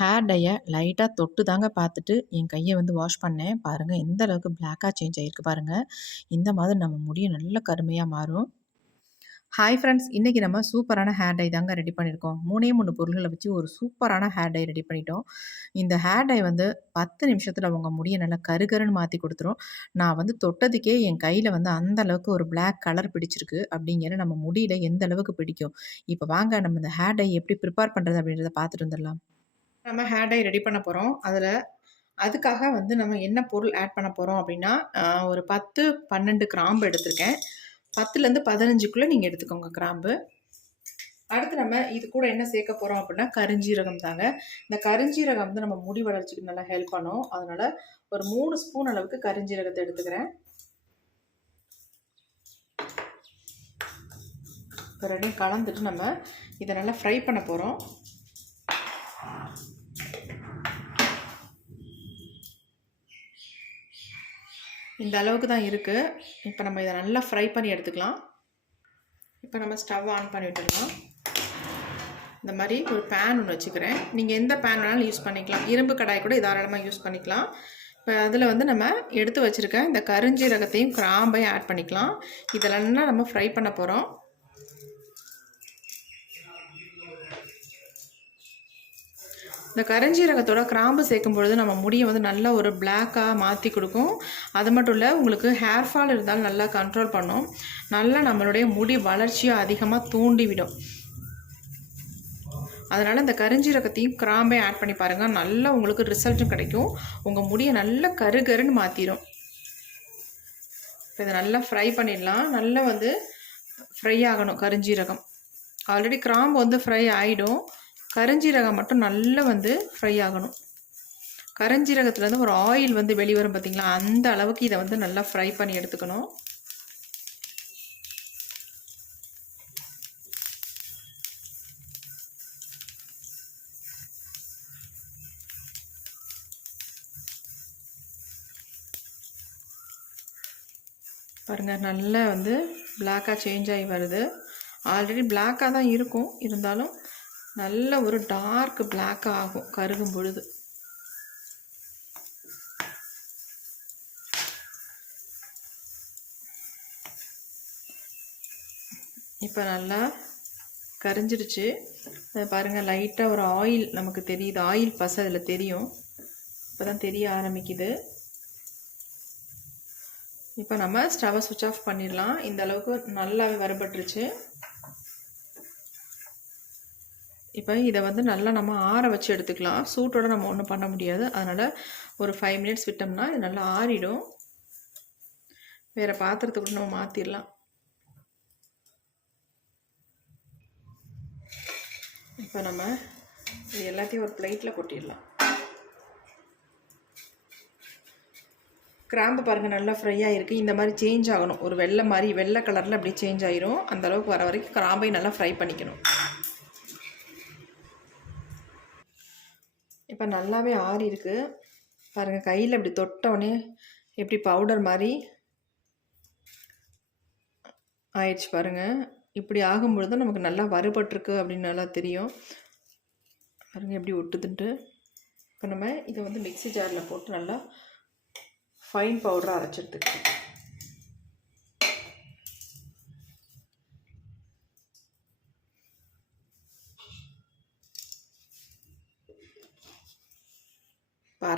Hair டையை லைட்டாக தொட்டு தாங்க பார்த்துட்டு என் கையை வந்து வாஷ் பண்ணேன். பாருங்கள் எந்த அளவுக்கு பிளாக்காக சேஞ்ச் ஆகிருக்கு பாருங்கள் இந்த மாதிரி நம்ம முடியும் நல்ல கருமையாக மாறும். ஹாய் ஃப்ரெண்ட்ஸ் இன்றைக்கி நம்ம சூப்பரான ஹேர் டை தாங்க ரெடி பண்ணியிருக்கோம். மூணே மூணு பொருள்களை வச்சு ஒரு சூப்பரான ஹேர் டை ரெடி பண்ணிட்டோம். இந்த ஹேர் டை வந்து பத்து நிமிஷத்தில் அவங்க முடியை நல்லா கருகருன்னு மாற்றி கொடுத்துரும். நான் வந்து தொட்டதுக்கே என் கையில் வந்து அந்த அளவுக்கு ஒரு பிளாக் கலர் பிடிச்சிருக்கு. அப்படிங்கிற நம்ம முடியில் எந்த அளவுக்கு பிடிக்கும்? இப்போ வாங்க நம்ம இந்த ஹேர் டை எப்படி ப்ரிப்பேர் பண்ணுறது அப்படின்றத பார்த்துட்டு வந்துடலாம். நம்ம ஹேர் டை ரெடி பண்ண போகிறோம் அதில் அதுக்காக வந்து நம்ம என்ன பொருள் ஆட் பண்ண போகிறோம் அப்படின்னா ஒரு பத்து பன்னெண்டு கிராம்பு எடுத்திருக்கேன். பத்துலேருந்து பதினஞ்சுக்குள்ளே நீங்கள் எடுத்துக்கோங்க கிராம்பு. அடுத்து நம்ம இது கூட என்ன சேர்க்க போகிறோம் அப்படின்னா கருஞ்சீரகம் தாங்க. இந்த கருஞ்சீரகம் வந்து நம்ம முடி வளர்ச்சிக்கு நல்லா ஹெல்ப் பண்ணும். அதனால் ஒரு மூணு ஸ்பூன் அளவுக்கு கருஞ்சீரகத்தை எடுத்துக்கிறேன். இப்போ ரெண்டையும் கலந்துட்டு நம்ம இதை நல்லா ஃப்ரை பண்ண போகிறோம் இந்த அளவுக்கு தான் இருக்குது இப்போ நம்ம இதை நல்லா ஃப்ரை பண்ணி எடுத்துக்கலாம். இப்போ நம்ம ஸ்டவ் ஆன் பண்ணி விட்டுடலாம். இந்த மாதிரி ஒரு பேன் ஒன்று வச்சுக்கிறேன். நீங்கள் எந்த பேன் வேணாலும் யூஸ் பண்ணிக்கலாம். இரும்பு கடாய் கூட தாராளமாக யூஸ் பண்ணிக்கலாம். இப்போ அதில் வந்து நம்ம எடுத்து வச்சுருக்க இந்த கருஞ்சீரகத்தையும் கிராம்பையும் ஆட் பண்ணிக்கலாம். இதெல்லாம் நம்ம ஃப்ரை பண்ண போகிறோம் இந்த கரஞ்சீரகத்தோட கிராம்பு சேர்க்கும் பொழுது நம்ம முடியை வந்து நல்லா ஒரு பிளாக்காக மாற்றி கொடுக்கும். அது மட்டும் இல்லை உங்களுக்கு ஹேர் ஃபால் இருந்தாலும் நல்லா கண்ட்ரோல் பண்ணும். நல்லா நம்மளுடைய முடி வளர்ச்சியை அதிகமாக தூண்டிவிடும். அதனால் இந்த கருஞ்சீரகத்தையும் கிராம்பையும் ஆட் பண்ணி பாருங்கள் நல்லா உங்களுக்கு ரிசல்ட்டும் கிடைக்கும். உங்கள் முடியை நல்லா கருகருன்னு மாற்றிடும் இப்போ இதை நல்லா ஃப்ரை பண்ணிடலாம். நல்லா வந்து ஃப்ரை ஆகணும் கருஞ்சீரகம். ஆல்ரெடி கிராம்பு வந்து ஃப்ரை ஆகிடும் கரஞ்சீரகம் மட்டும் நல்லா வந்து ஃப்ரை ஆகணும். கரஞ்சீரகத்துலேருந்து ஒரு ஆயில் வந்து வெளிவரும் பார்த்திங்களா அந்த அளவுக்கு இதை வந்து நல்லா ஃப்ரை பண்ணி எடுத்துக்கணும். பாருங்கள் நல்லா வந்து பிளாக்காக சேஞ்ச் ஆகி வருது. ஆல்ரெடி பிளாக்காக தான் இருக்கும். இருந்தாலும் நல்ல ஒரு டார்க் பிளாக் ஆகும் கருகும் பொழுது. இப்போ நல்லா கரிஞ்சிடுச்சு. பாருங்கள் லைட்டாக ஒரு ஆயில் நமக்கு தெரியுது. ஆயில் பச அதில் தெரியும். இப்போ தான் தெரிய ஆரம்பிக்குது. இப்போ நம்ம ஸ்டவை சுவிட்ச் ஆஃப் பண்ணிடலாம். இந்த அளவுக்கு நல்லாவே வரப்பட்டுருச்சு இப்போ இதை வந்து நல்லா நம்ம ஆற வச்சு எடுத்துக்கலாம். சூட்டோட நம்ம ஒன்றும் பண்ண முடியாது. அதனால் ஒரு ஃபைவ் மினிட்ஸ் விட்டோம்னா இது நல்லா ஆறிடும். வேறு பாத்திரத்துக்கு நம்ம மாற்றிடலாம் இப்போ நம்ம இது எல்லாத்தையும் ஒரு பிளேட்டில் கொட்டிடலாம். கிராம்பு பாருங்கள் நல்லா ஃப்ரை ஆகிருக்கு இந்த மாதிரி சேஞ்ச் ஆகணும். ஒரு வெள்ளை மாதிரி வெள்ளை கலரில் அப்படி சேஞ்ச் ஆகிரும் அந்தளவுக்கு வர வரைக்கும் கிராம்பையும் நல்லா ஃப்ரை பண்ணிக்கணும். இப்போ நல்லாவே ஆறி இருக்குது பாருங்கள் கையில் இப்படி தொட்டவுடனே எப்படி பவுடர் மாதிரி ஆயிடுச்சு பாருங்கள் இப்படி ஆகும்பொழுது நமக்கு நல்லா வறுபட்டுருக்கு அப்படின்னு நல்லா தெரியும். பாருங்கள் எப்படி ஒட்டுதுன்ட்டு. இப்போ நம்ம இதை வந்து மிக்சி ஜாரில் போட்டு நல்லா ஃபைன் பவுடராக அரைச்சிடுத்துக்கலாம்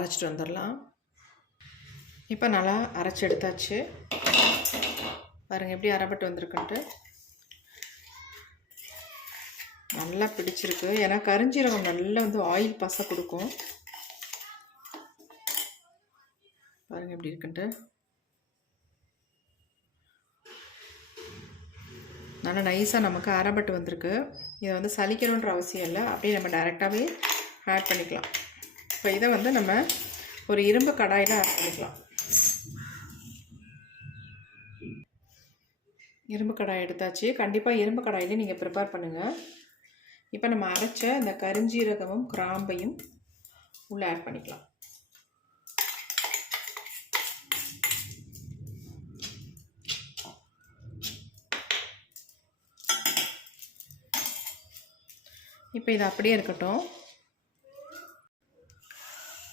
அரைச்சிட்டு வந்துடலாம். இப்போ நல்லா அரைச்சி எடுத்தாச்சு. பாருங்கள் எப்படி அரைப்பட்டு வந்திருக்குன்ட்டு. நல்லா பிடிச்சிருக்கு. ஏன்னா கரிஞ்சீரகம் நல்லா வந்து ஆயில் பசை கொடுக்கும். பாருங்கள் எப்படி இருக்குன்ட்டு. நல்லா நைஸாக நமக்கு அரைப்பட்டு வந்திருக்கு. இதை வந்து சலிக்கணுன்ற அவசியம் இல்லை. அப்படியே நம்ம டைரெக்டாகவே ஆட் பண்ணிக்கலாம். இப்போ இதை வந்து நம்ம ஒரு இரும்பு கடாயில் ஆட் பண்ணிக்கலாம். இரும்பு கடாய் எடுத்தாச்சு. கண்டிப்பாக இரும்பு கடாயிலே நீங்கள் ப்ரிப்பேர் பண்ணுங்கள் இப்போ நம்ம அரைச்ச இந்த கரிஞ்சீரகமும் கிராம்பையும் உள்ளே ஆட் பண்ணிக்கலாம். இப்போ இது அப்படியே இருக்கட்டும்.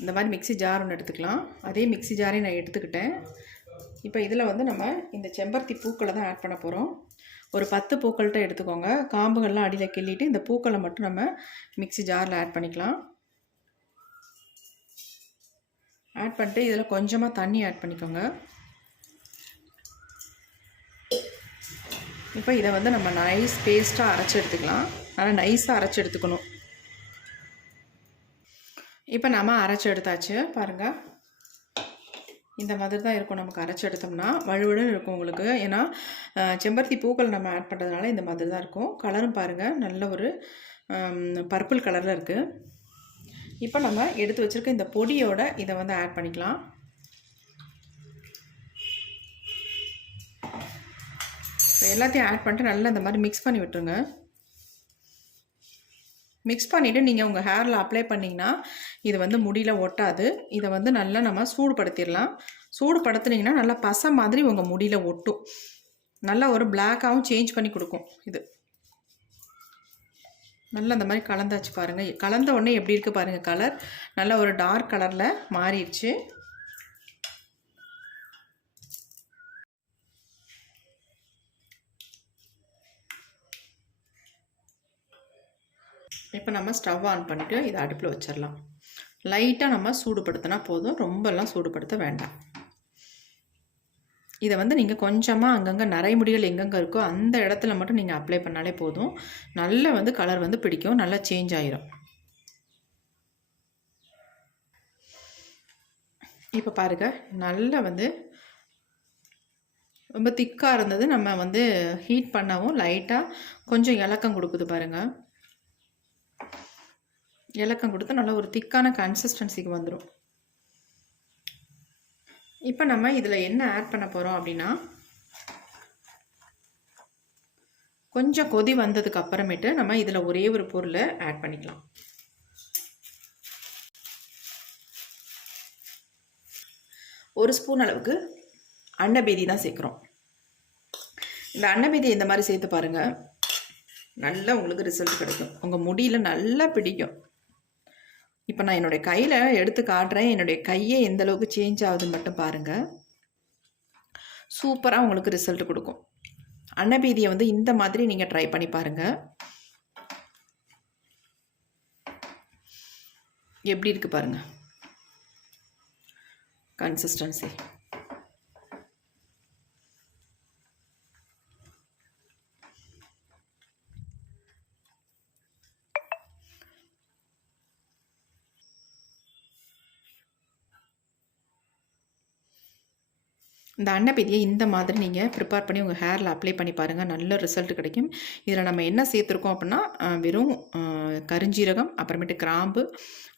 இந்த மாதிரி மிக்ஸி ஜார் ஒன்று எடுத்துக்கலாம். அதே மிக்ஸி ஜாரையும் நான் எடுத்துக்கிட்டேன். இப்போ இதில் வந்து நம்ம இந்த செம்பருத்தி பூக்களை தான் ஆட் பண்ண போகிறோம் ஒரு பத்து பூக்கள்கிட்ட எடுத்துக்கோங்க. காம்புகள்லாம் அடியில் கிள்ளிட்டு இந்த பூக்களை மட்டும் நம்ம மிக்ஸி ஜாரில் ஆட் பண்ணிக்கலாம். ஆட் பண்ணிட்டு இதில் கொஞ்சமாக தண்ணி ஆட் பண்ணிக்கோங்க. இப்போ இதை வந்து நம்ம நைஸ் பேஸ்ட்டாக அரைச்சி எடுத்துக்கலாம். ஆனால் நைஸாக அரைச்சி எடுத்துக்கணும். இப்போ நம்ம அரைச்சி எடுத்தாச்சு பாருங்கள் இந்த மாதிரி தான் இருக்கும். நமக்கு அரைச்சி எடுத்தோம்னா வழுவழுன்னு இருக்கும் உங்களுக்கு. ஏன்னா செம்பருத்தி பூக்கள் நம்ம ஆட் பண்ணுறதுனால இந்த மாதிரி தான் இருக்கும். கலரும் பாருங்கள் நல்ல ஒரு பர்பிள் கலரில் இருக்குது இப்போ நம்ம எடுத்து வச்சுருக்க இந்த பொடியோட இதை வந்து ஆட் பண்ணிக்கலாம். இப்போ எல்லாத்தையும் ஆட் பண்ணிட்டு நல்லா இந்த மாதிரி மிக்ஸ் பண்ணி விட்டுருங்க. மிக்ஸ் பண்ணிவிட்டு நீங்கள் உங்கள் ஹேரில் அப்ளை பண்ணிங்கன்னா இது வந்து முடியில் ஒட்டாது. இதை வந்து நல்லா நம்ம சூடுபடுத்திடலாம். சூடுபடுத்துனீங்கன்னா நல்லா பசை மாதிரி உங்கள் முடியில் ஒட்டும். நல்லா ஒரு பிளாக்காகவும் சேஞ்ச் பண்ணி கொடுக்கும் இது. நல்லா அந்த மாதிரி கலந்தாச்சு பாருங்கள் கலந்த உடனே எப்படி இருக்குது பாருங்கள் கலர் நல்ல ஒரு டார்க் கலரில் மாறிடுச்சு. இப்போ நம்ம ஸ்டவ் ஆன் பண்ணிட்டு இதை அடுப்பில் வச்சிடலாம். லைட்டாக நம்ம சூடுபடுத்தினா போதும். ரொம்பலாம் சூடுபடுத்த வேண்டாம். இதை வந்து நீங்கள் கொஞ்சமாக அங்கங்கே நரைமுடிகள் எங்கெங்கே இருக்கோ அந்த இடத்துல மட்டும் நீங்கள் அப்ளை பண்ணாலே போதும். நல்லா வந்து கலர் வந்து பிடிக்கும். நல்லா சேஞ்ச் ஆயிரும். இப்போ பாருங்க. நல்லா வந்து ரொம்ப திக்காக இருந்தது. நம்ம வந்து ஹீட் பண்ணவும் லைட்டாக கொஞ்சம் இலக்கம் கொடுக்குது பாருங்கள் இலக்கம் கொடுத்து நல்ல ஒரு திக்கான கன்சிஸ்டன்சிக்கு வந்துடும் இப்போ நம்ம இதில் என்ன ஆட் பண்ண போகிறோம் அப்படின்னா கொஞ்சம் கொதி வந்ததுக்கு அப்புறமேட்டு நம்ம இதில் ஒரே ஒரு பொருளை ஆட் பண்ணிக்கலாம். ஒரு ஸ்பூன் அளவுக்கு அன்னபேதி தான் சேர்க்குறோம். இந்த அன்னபேதி இந்த மாதிரி சேர்த்து பாருங்கள் நல்லா உங்களுக்கு ரிசல்ட் கிடைக்கும். உங்கள் முடியில் நல்லா பிடிக்கும். இப்போ நான் என்னுடைய கையில் எடுத்து காட்டுறேன். என்னுடைய கையே எந்த அளவுக்கு சேஞ்ச் ஆகுதுன்னு மட்டும் பாருங்கள் சூப்பராக உங்களுக்கு ரிசல்ட் கொடுக்கும். அன்னபீதியை வந்து இந்த மாதிரி நீங்கள் ட்ரை பண்ணி பாருங்கள் எப்படி இருக்குது பாருங்கள் கன்சிஸ்டன்சி இந்த அன்னப்பெதியை இந்த மாதிரி நீங்கள் ப்ரிப்பேர் பண்ணி உங்கள் ஹேரில் அப்ளை பண்ணி பாருங்கள் நல்ல ரிசல்ட் கிடைக்கும். இதில் நம்ம என்ன சேர்த்துருக்கோம் அப்படின்னா வெறும் கருஞ்சீரகம் அப்புறமேட்டு கிராம்பு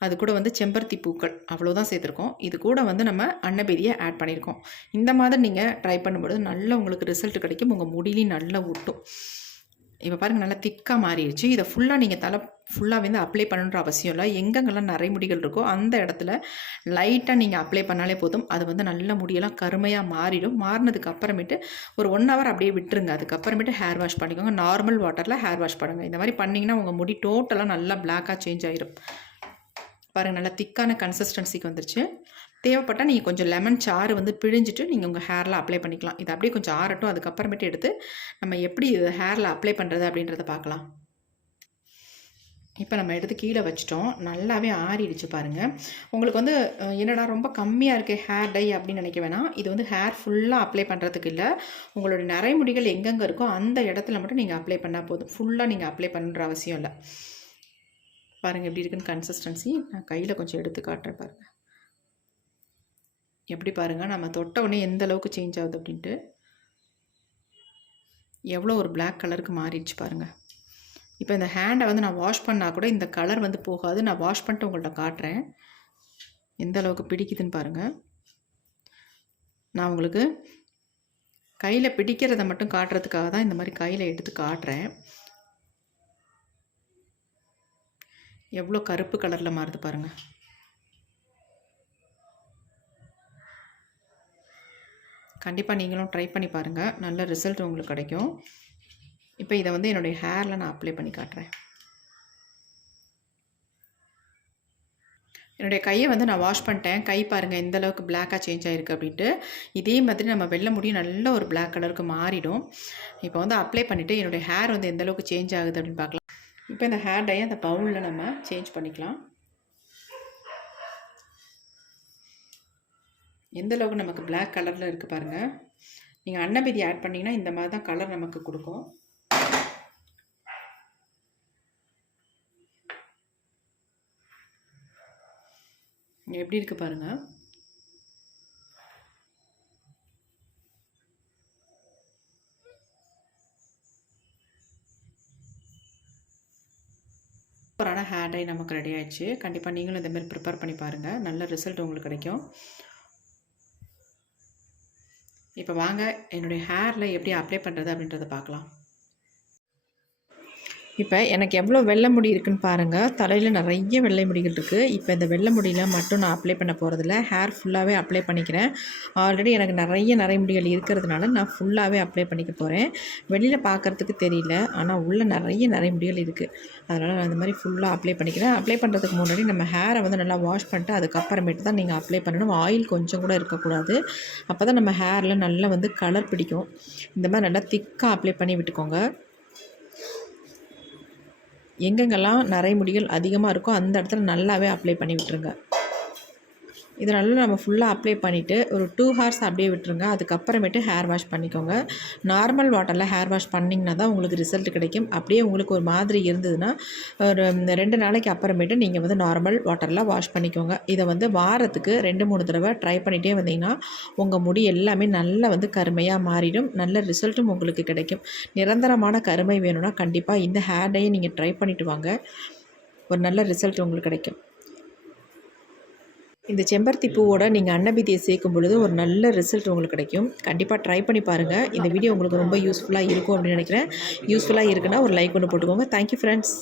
அது கூட வந்து செம்பருத்தி பூக்கள் அவ்வளோதான் சேர்த்துருக்கோம். இது கூட வந்து நம்ம அன்னபேதியை ஆட் பண்ணியிருக்கோம். இந்த மாதிரி நீங்கள் ட்ரை பண்ணும்பொழுது நல்ல உங்களுக்கு ரிசல்ட் கிடைக்கும். உங்கள் முடியிலையும் நல்லா ஒட்டும் இப்போ பாருங்கள் நல்லா திக்காக மாறிடுச்சு. இதை ஃபுல்லாக நீங்கள் தலை ஃபுல்லாக வந்து அப்ளை பண்ணணுன்ற அவசியம் இல்லை. எங்கெங்கெல்லாம் நரைமுடிகள் இருக்கோ அந்த இடத்துல லைட்டாக நீங்கள் அப்ளை பண்ணாலே போதும். அது வந்து நல்ல முடியெல்லாம் கருமையாக மாறிடும். மாறினதுக்கு அப்புறமேட்டு ஒரு ஒன் ஹவர் அப்படியே விட்டுருங்க. அதுக்கப்புறமேட்டு ஹேர் வாஷ் பண்ணிக்கோங்க. நார்மல் வாட்டரில் ஹேர் வாஷ் பண்ணுங்கள் இந்த மாதிரி பண்ணிங்கன்னா உங்கள் முடி டோட்டலாக நல்லா பிளாக்காக சேஞ்ச் ஆயிரும். பாருங்கள் நல்லா திக்கான கன்சிஸ்டன்சிக்கு வந்துருச்சு. தேவைப்பட்டால் நீங்கள் கொஞ்சம் லெமன் சாறு வந்து பிழிஞ்சிட்டு நீங்கள் உங்கள் ஹேரில் அப்ளை பண்ணிக்கலாம். இது அப்படியே கொஞ்சம் ஆறட்டும். அதுக்கப்புறமேட்டு எடுத்து நம்ம எப்படி இது ஹேரில் அப்ளை பண்ணுறது அப்படின்றத பார்க்கலாம். இப்போ நம்ம எடுத்து கீழே வச்சிட்டோம். நல்லாவே ஆறிடுச்சு பாருங்கள் உங்களுக்கு வந்து என்னடா ரொம்ப கம்மியாக இருக்குது ஹேர் டை அப்படின்னு நினைக்க வேணாம். இது வந்து ஹேர் ஃபுல்லாக அப்ளை பண்ணுறதுக்கு இல்லை. உங்களோட நரைமுடிகள் எங்கெங்கே இருக்கோ அந்த இடத்துல மட்டும் நீங்கள் அப்ளை பண்ணால் போதும். ஃபுல்லாக நீங்கள் அப்ளை பண்ணுற அவசியம் இல்லை. பாருங்கள் எப்படி இருக்குன்னு கன்சிஸ்டன்சி நான் கையில் கொஞ்சம் எடுத்து காட்டுறேன் பாருங்கள் எப்படி பாருங்கள் நம்ம தொட்ட உடனே எந்த அளவுக்கு சேஞ்ச் ஆகுது அப்படின்ட்டு. எவ்வளோ ஒரு பிளாக் கலருக்கு மாறிடுச்சு பாருங்கள் இப்போ இந்த ஹேண்டை வந்து நான் வாஷ் பண்ணால் கூட இந்த கலர் வந்து போகாது. நான் வாஷ் பண்ணிட்டு உங்கள்கிட்ட காட்டுறேன். எந்த அளவுக்கு பிடிக்குதுன்னு பாருங்கள் நான் உங்களுக்கு கையில் பிடிக்கிறத மட்டும் காட்டுறதுக்காக தான் இந்த மாதிரி கையில் எடுத்து காட்டுறேன். எவ்வளோ கருப்பு கலரில் மாறுது பாருங்கள் கண்டிப்பாக நீங்களும் ட்ரை பண்ணி பாருங்கள் நல்ல ரிசல்ட் உங்களுக்கு கிடைக்கும். இப்போ இதை வந்து என்னுடைய ஹேரில் நான் அப்ளை பண்ணி காட்டுறேன். என்னுடைய கையை வந்து நான் வாஷ் பண்ணிட்டேன். கை பாருங்கள் எந்த அளவுக்கு பிளாக்காக சேஞ்ச் ஆகிருக்கு அப்படின்ட்டு. இதே மாதிரி நம்ம வெள்ளை முடியும். நல்ல ஒரு பிளாக் கலருக்கு மாறிடும். இப்போ வந்து அப்ளை பண்ணிவிட்டு என்னுடைய ஹேர் வந்து எந்த அளவுக்கு சேஞ்ச் ஆகுது அப்படின்னு பார்க்கலாம். இப்போ இந்த ஹேர் டையை அந்த பவுலில் நம்ம சேஞ்ச் பண்ணிக்கலாம். எந்த அளவுக்கு நமக்கு பிளாக் கலரில் இருக்குது பாருங்கள் நீங்கள் அன்னபீதி ஆட் பண்ணிங்கன்னா இந்த மாதிரி தான் கலர் நமக்கு கொடுக்கும். எப்படி இருக்குது பாருங்கள் சூப்பரான ஹேர் டை நமக்கு ரெடி ஆயிடுச்சு. கண்டிப்பாக நீங்களும் இந்த மாதிரி ப்ரிப்பேர் பண்ணி பாருங்கள் நல்ல ரிசல்ட் உங்களுக்கு கிடைக்கும். இப்போ வாங்க என்னுடைய ஹேரில் எப்படி அப்ளை பண்ணுறது அப்படின்றத பார்க்கலாம். இப்போ எனக்கு எவ்வளோ வெள்ளை முடி இருக்குன்னு பாருங்கள் தலையில் நிறைய வெள்ளை முடிகள் இருக்குது இப்போ இந்த வெள்ளை முடியில் மட்டும் நான் அப்ளை பண்ண போகிறதில்ல ஹேர் ஃபுல்லாகவே அப்ளை பண்ணிக்கிறேன். ஆல்ரெடி எனக்கு நிறைய நிறைய முடிகள் இருக்கிறதுனால நான் ஃபுல்லாகவே அப்ளை பண்ணிக்க போகிறேன் வெளியில் பார்க்குறதுக்கு தெரியல. ஆனால் உள்ளே நிறைய நிறைய முடிகள் இருக்குது அதனால் நான் அந்த மாதிரி ஃபுல்லாக அப்ளை பண்ணிக்கிறேன். அப்ளை பண்ணுறதுக்கு முன்னாடி நம்ம ஹேரை வந்து நல்லா வாஷ் பண்ணிட்டு அதுக்கப்புறமேட்டு தான் நீங்கள் அப்ளை பண்ணணும். ஆயில் கொஞ்சம் கூட இருக்கக்கூடாது. அப்போ தான் நம்ம ஹேரில் நல்லா வந்து கலர் பிடிக்கும். இந்த மாதிரி நல்லா திக்காக அப்ளை பண்ணி விட்டுக்கோங்க. எங்கெங்கெல்லாம் நரைமுடிகள் அதிகமாக இருக்கோ அந்த இடத்துல நல்லாவே அப்ளை பண்ணி விட்டுருங்க. இதனால் நம்ம ஃபுல்லாக அப்ளை பண்ணிவிட்டு ஒரு டூ ஹார்ஸ் அப்படியே விட்டுருங்க. அதுக்கப்புறமேட்டு ஹேர் வாஷ் பண்ணிக்கோங்க. நார்மல் வாட்டரில் ஹேர் வாஷ் பண்ணிங்கன்னா தான் உங்களுக்கு ரிசல்ட் கிடைக்கும். அப்படியே உங்களுக்கு ஒரு மாதிரி இருந்ததுன்னா ஒரு ரெண்டு நாளைக்கு அப்புறமேட்டு நீங்கள் வந்து நார்மல் வாட்டரில் வாஷ் பண்ணிக்கோங்க. இதை வந்து வாரத்துக்கு ரெண்டு மூணு தடவை ட்ரை பண்ணிகிட்டே வந்தீங்கன்னா உங்கள் முடி எல்லாமே நல்லா வந்து கருமையாக மாறிடும். நல்ல ரிசல்ட்டும் உங்களுக்கு கிடைக்கும். நிரந்தரமான கருமை வேணும்னா கண்டிப்பாக இந்த ஹேர் டையை நீங்கள் ட்ரை பண்ணிவிட்டு வாங்க. ஒரு நல்ல ரிசல்ட் உங்களுக்கு கிடைக்கும். இந்த செம்பருத்தி பூவோட நீங்கள் அன்னபீதியை சேர்க்கும் பொழுது ஒரு நல்ல ரிசல்ட் உங்களுக்கு கிடைக்கும். கண்டிப்பாக ட்ரை பண்ணி பாருங்கள் இந்த வீடியோ உங்களுக்கு ரொம்ப யூஸ்ஃபுல்லாக இருக்கும் அப்படின்னு நினைக்கிறேன். யூஸ்ஃபுல்லாக இருக்குன்னா ஒரு லைக் ஒன்று போட்டுக்கோங்க. Thank you friends